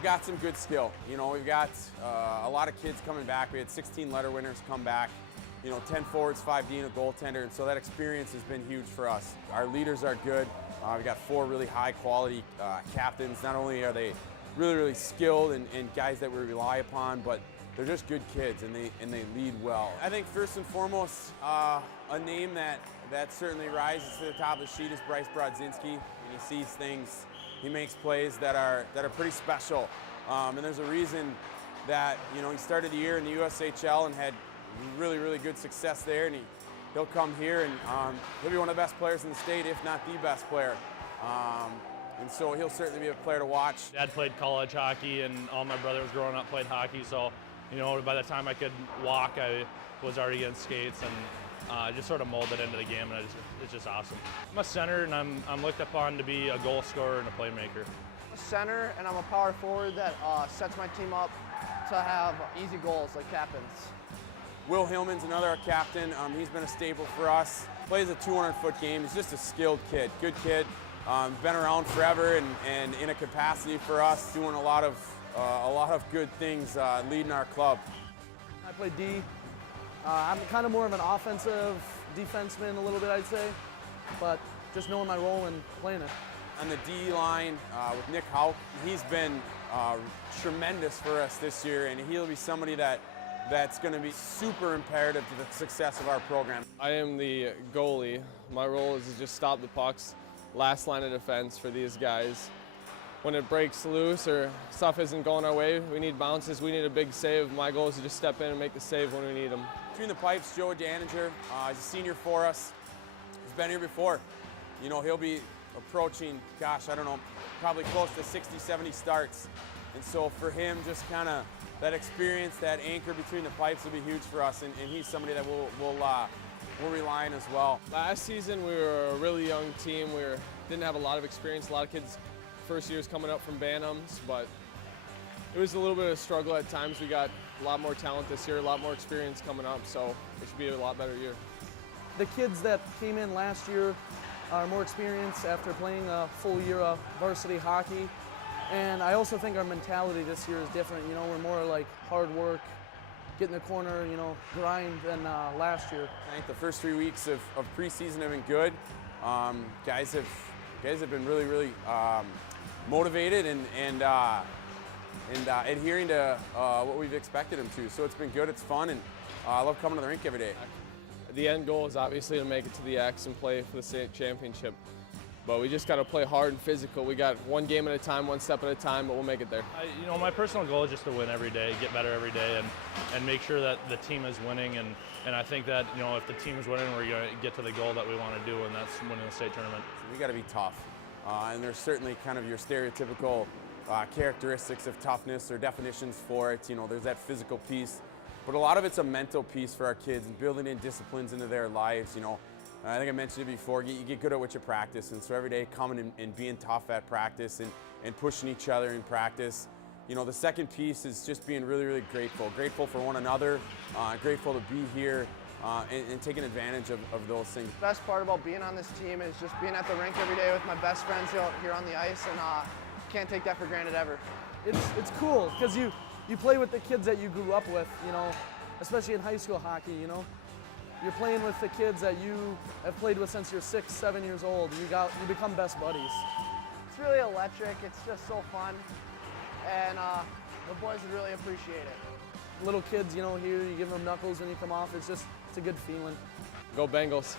we've got some good skill. You know, we've got a lot of kids coming back. We had 16 letter winners come back. You know, 10 forwards, 5D, and a goaltender, and so that experience has been huge for us. Our leaders are good. We've got 4 really high-quality captains. Not only are they really, really skilled and guys that we rely upon, but they're just good kids, and they lead well. I think first and foremost, a name that certainly rises to the top of the sheet is Bryce Brodzinski. And he sees things, he makes plays that are pretty special, and there's a reason that, you know, he started the year in the USHL and had really, really good success there, and he'll come here and he'll be one of the best players in the state, if not the best player. And so he'll certainly be a player to watch. Dad played college hockey, and all my brothers growing up played hockey, so, you know, by the time I could walk, I was already getting skates, and just sort of molded into the game, and it's just awesome. I'm a center, and I'm looked upon to be a goal scorer and a playmaker. I'm a center, and I'm a power forward that sets my team up to have easy goals like captains. Will Hillman's another captain. He's been a staple for us. Plays a 200-foot game. He's just a skilled kid, good kid. Been around forever and in a capacity for us, doing a lot of good things, leading our club. I play D. I'm kind of more of an offensive defenseman a little bit, I'd say, but just knowing my role and playing it. On the D line with Nick Hauck, he's been tremendous for us this year, and he'll be somebody that's going to be super imperative to the success of our program. I am the goalie. My role is to just stop the pucks, last line of defense for these guys. When it breaks loose or stuff isn't going our way, we need bounces, we need a big save. My goal is to just step in and make the save when we need them. Between the pipes, Joe Daninger, he's a senior for us. He's been here before. You know, he'll be approaching, gosh, I don't know, probably close to 60, 70 starts. And so for him, just kind of that experience, that anchor between the pipes will be huge for us, and he's somebody that we'll rely on as well. Last season, we were a really young team. Didn't have a lot of experience. A lot of kids first years coming up from Bantams, but it was a little bit of a struggle at times. We got a lot more talent this year, a lot more experience coming up, so it should be a lot better year. The kids that came in last year are more experienced after playing a full year of varsity hockey. And I also think our mentality this year is different. You know, we're more like hard work, get in the corner, you know, grind than last year. I think the first 3 weeks of preseason have been good. Guys have been really, really motivated and adhering to what we've expected them to. So it's been good, it's fun, and I love coming to the rink every day. The end goal is obviously to make it to the X and play for the state championship. But we just got to play hard and physical. We got one game at a time, one step at a time, but we'll make it there. You know, my personal goal is just to win every day, get better every day, and make sure that the team is winning. And I think that, you know, if the team is winning, we're going to get to the goal that we want to do, and that's winning the state tournament. So we got to be tough. And there's certainly kind of your stereotypical characteristics of toughness or definitions for it. You know, there's that physical piece. But a lot of it's a mental piece for our kids and building in disciplines into their lives, you know. I think I mentioned it before, you get good at what you practice, and so every day coming and being tough at practice and pushing each other in practice. You know, the second piece is just being really, really grateful for one another, grateful to be here, and taking advantage of those things. The best part about being on this team is just being at the rink every day with my best friends here on the ice, and can't take that for granted ever. It's cool because you play with the kids that you grew up with, you know, especially in high school hockey, you know. You're playing with the kids that you have played with since you're 6, 7 years old. You become best buddies. It's really electric. It's just so fun, and the boys would really appreciate it. Little kids, you know, here you give them knuckles when you come off. It's a good feeling. Go Bengals.